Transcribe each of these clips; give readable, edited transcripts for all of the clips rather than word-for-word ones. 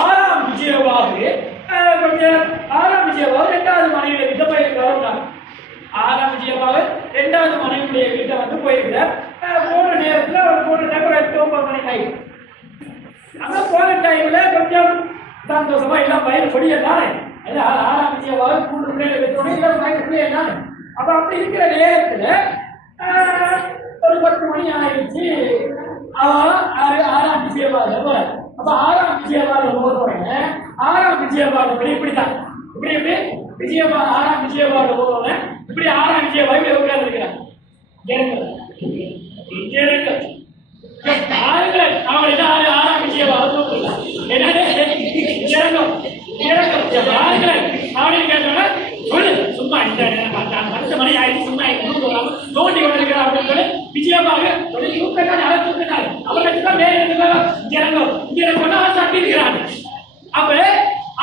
ஆறாம் விஜயபாகு ஆறாம் விஜயபாகு இரண்டாவது மனைவி கிட்ட போயிருக்கிறார். ஆறாம் விஜயபாகு இரண்டாவது மனைவியுடைய கிட்ட வந்து போயிருக்கிறார். போன நேரத்தில் அவர் போன டைம் 9 மணி ஆயிடுச்சு. அங்க போன டைம்ல கொஞ்சம் சந்தோஷமா எல்லாம் பயிர் கொடியதானே ஆறாம் விஜயபாகு 3 பிள்ளைகளை வச்சோடனே எல்லாம் பயிர் கொடியதானே. அப்ப அப்படி இருக்கிற நேரத்துல ஒரு 10 மணி ஆயிடுச்சு. ஆறாம் விஜயபாகு அப்ப ஆறாம் விஜயபாகு போறோட ஆறாம் விஜயபாகு இப்படித்தான் இப்படி எப்படி விஜயபாகு ஆறாம் விஜயபாகு போறோட இப்படி ஆறாம் விஜயபாகு உட்கார்ந்து இருக்கிறாங்க. ஆறாம் விஜயபாகு சும்மா இந்த 10 மணி ஆயிடுச்சு சும்மா தோண்டி கொண்டிருக்கிறார் அப்படின்னு சொல்லி விஜயபாகு அவர்களுக்கு தான் வேற கொண்டா சட்டிக்கிறாங்க. அப்ப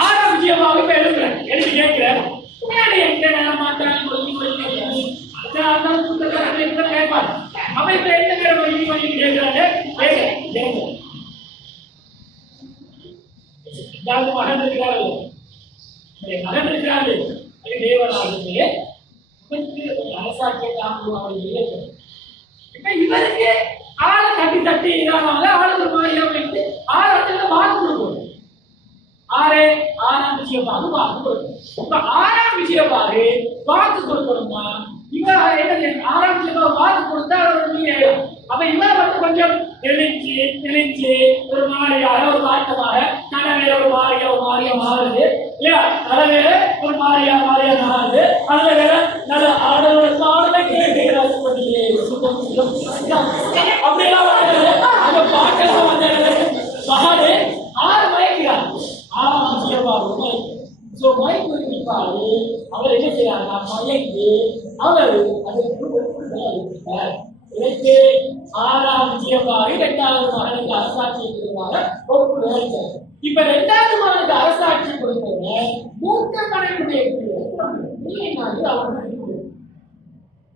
ஆறாம் விஜயபாகு இப்ப எழுதுறேன் எழுதி கேட்கிறேன் கேட்பாரு. அப்ப இப்ப என்ன கேட்கிறாங்க மகன் இருக்கிறாரு மகன் இருக்கிறாரு தேவராஜே அரசாட்சியை இப்ப இவருக்கு ஆளை தட்டி தட்டி இதானால ஆளுக்கு மாதிரியா வைத்து 6 இடத்துல வாக்கு கொடுக்கணும். ஆறாம் விஜயபாகு வாக்கு கொடுக்கணும். இப்ப ஆறாம் விஜயபாகு வாக்கு கொடுக்கணும்னா இவர் ஆறாம் விஜயபாகு வாக்கு கொடுத்தா அவர் அப்ப இவரை வந்து கொஞ்சம் தெளிச்சு ஒரு மாதிரியாக ஒரு மாற்றமாக தலைமையில ஒரு மாறியா மாறுது இல்லையா தலைமையில ஒரு மாறியா மாறுது அதுல வேற நல்ல ஆடலை கேட்கிறாரு அப்படியெல்லாம் அந்த பாட்டெல்லாம் வந்து மகாடு 6 மயக்கிறார். ஆறாம் விஜயபாகு மயக்கு இருப்பாரு. அவர் என்ன செய்யறாங்க மயக்கு அவர் அதற்கு ஆறாம் விஜயபாகு 2வது மகனுக்கு அரசாட்சி கொடுக்கிறாங்க. இப்ப 2வது மகனுக்கு அரசாட்சி கொடுத்தவங்க மூத்த மனைவியுடைய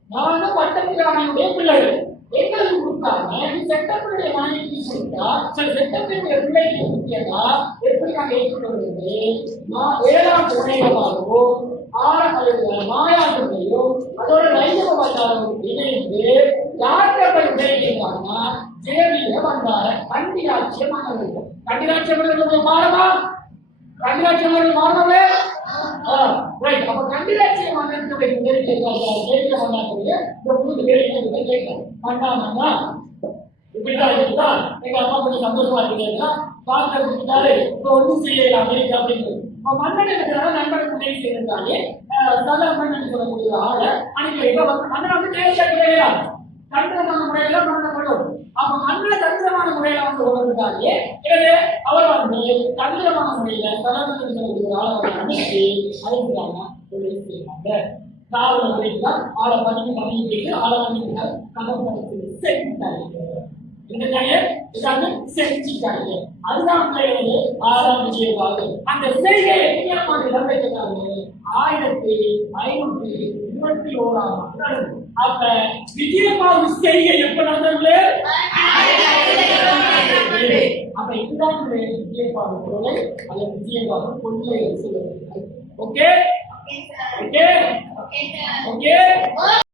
நானும் பட்டத்திராணியுடைய பிள்ளைகள் எங்களுக்கு கொடுத்தாங்க. செட்டப்பனுடைய மனைவிக்கு கொடுத்தா செட்டப்பனுடைய பிள்ளைக்கு கொடுத்தா எப்படி நாங்கள் ஏற்றுக்கொள்வது 7ஆம் துணையமாகவோ மாயாட்டுமையோ அதோட வைணவ வந்தாரும் இணைந்து யார்கிட்ட உதவிக்கிறாங்கன்னா ஜெயவீர வந்தார கண்டிராட்சியம் மன்னர்கள் கண்டிராட்சியம் மாறமா கண்டிராட்சியம் மாறவே அப்ப கண்டிராட்சியம் மன்னர்களுடைய உதவி ஜெயிக்க மன்னாருடைய மன்னா இப்படிதான் இருக்குதான் எங்க அம்மா கொஞ்சம் சந்தோஷமா இருக்கீங்கன்னா பார்க்க கொடுத்தாரு இப்ப ஒன்றும் செய்யல அமெரிக்கா அப்படின்னு மன்னனுக்கு நண்பனுக்கு உதவி செய்திருந்தாலே தலை மன்னன் சொல்லக்கூடிய ஆளை அனுப்பி வைக்க மன்னன் வந்து தேவையான தந்திரமான முறையில பண்ணப்படும். அப்ப மன்ன தந்திரமான முறையில வந்து வருவதாலே அவர் வந்து தந்திரமான முறையில தலைமன்னன் சொல்லக்கூடிய ஆளை அனுப்பி அழைக்கிறாங்க உதவி செய்யறாங்க. காவல உதவிதான் ஆளை பண்ணிட்டு ஆளை பண்ணிட்டு செஞ்சுட்டாங்க. அதுதான் ஆறாம் விஜயபாகு அந்த செய்கை இடம் வைக்கிறாங்க 1521ஆம் ஆண்டு. அப்ப விஜயபாகு செய்கை எப்ப நடந்தது? அப்ப இதுதான் விஜயபாகு கொலை அல்லது விஜயபாகு கொள்ளை சொல்லுவாங்க. Okay okay okay